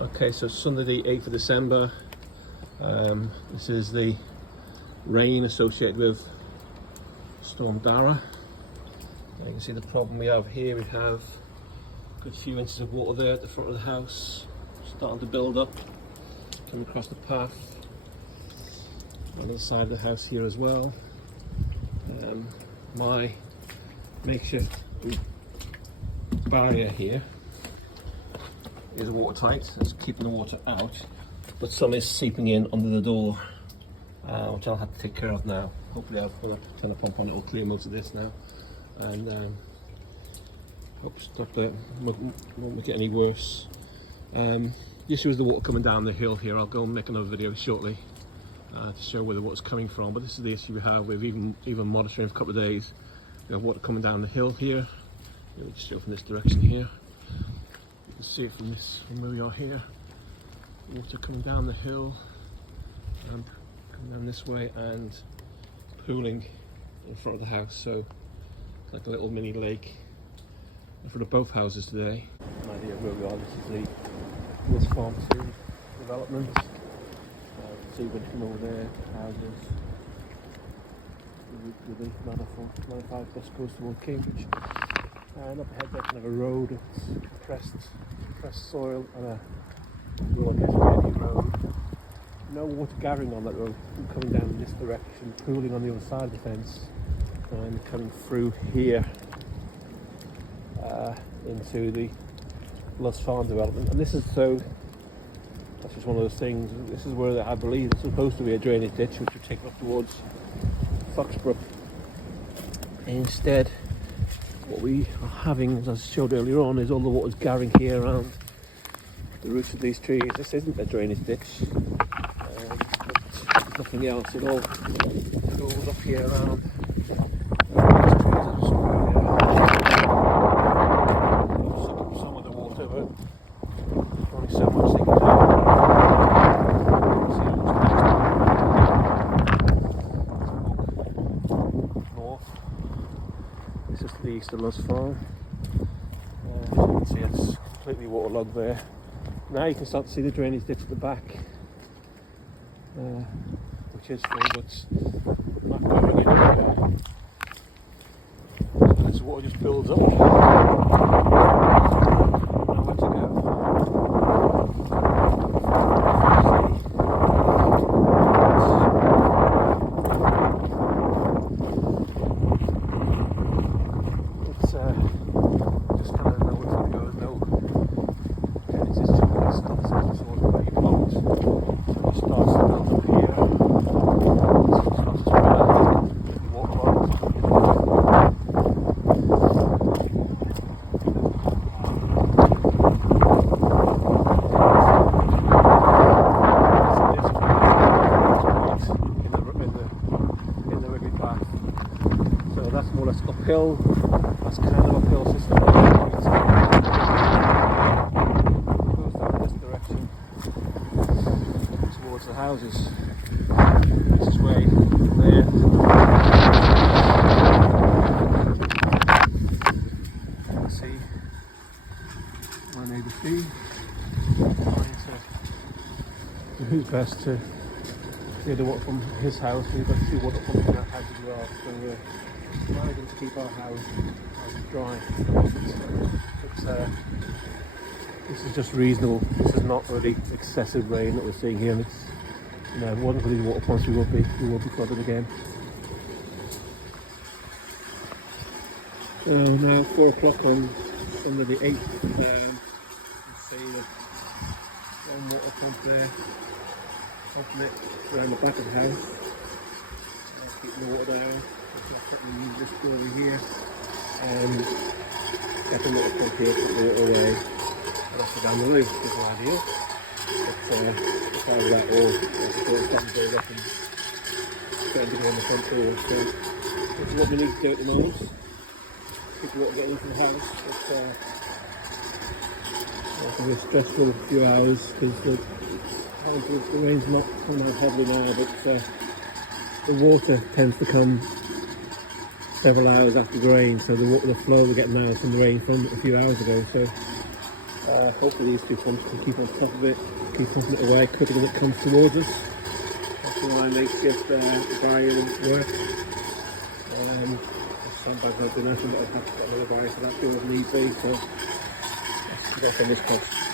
Okay, so Sunday the 8th of December. This is the rain associated with Storm Dara. You can see the problem we have here. We have a good few inches of water there at the front of the house, starting to build up, coming across the path. On the side of the house here as well. My makeshift barrier here is watertight, it's keeping the water out, but some is seeping in under the door, which I'll have to take care of now. Hopefully I'll put a turn a pump on it, will clear most of this now, and hope that won't make it any worse. The issue is the water coming down the hill here. I'll go and make another video shortly to show where the water's coming from, but this is the issue we have with even monitoring for a couple of days. We have water coming down the hill here. Let me just show from this direction here. You can see it from where we are here. Water coming down the hill and coming down this way and pooling in front of the house. So it's like a little mini lake in front of both houses today. An idea of where we are. This is the Luz Farm 2 development. See when from over there, houses with the 95 bus goes toward Cambridge. And up ahead there kind of a road, it's compressed soil and a broad road. No water gathering on that road, coming down in this direction, pooling on the other side of the fence and coming through here into the Luz Farm development. And this is that's just one of those things. This is where I believe it's supposed to be a drainage ditch, which would take up towards Foxbrook. Instead, what we are having, as I showed earlier on, is all the water's gathering here around the roots of these trees. This isn't a drainage ditch, but nothing else. It all goes up here around these trees. Some of the water, but only so much they can do. This is the east of Luz Farm. As you can see, it's completely waterlogged there. Now you can start to see the drainage ditch at the back, which is full, but not going anywhere. So this water just builds up. Nowhere to go. Just kind of nowhere to go. There's no drainage system. It's all very blocked. So it starts to build up here. So it starts to be waterlogged. In the river path. So that's more or less uphill. That's kind of uphill system. It goes down this direction towards the houses. This is way there. You can see my neighbour Steve trying to do his best to clear the water from his house. We've got 2 water pumps in our house as well. So we're trying to keep our house dry. But this is just reasonable. This is not really excessive rain that we're seeing here. And it's, if it wasn't for these water pumps, we will be flooded again. Now 4 o'clock on Sunday the 8th. You can see the one water pump there, pumping it around the back of the house, keeping the water down. We use this over here and get the water pump here, put it away and off down the roof. Is no idea. But as far as that all starting to build up and starting to go on the front door. So this is what we need to do at the moment. Keep the water getting into the house. It's a stressful few hours because the rain's not coming out heavily now, but the water tends to come several hours after the rain, so the flow we're getting now is from the rain from a few hours ago. So Hopefully these two pumps can keep on top of it, keep pumping it away quicker than it comes towards us. That's why I need to get the guy in and work. The sandbags won't do nothing, but I'll have to get another guy for that door if need be, so let's go from this cost.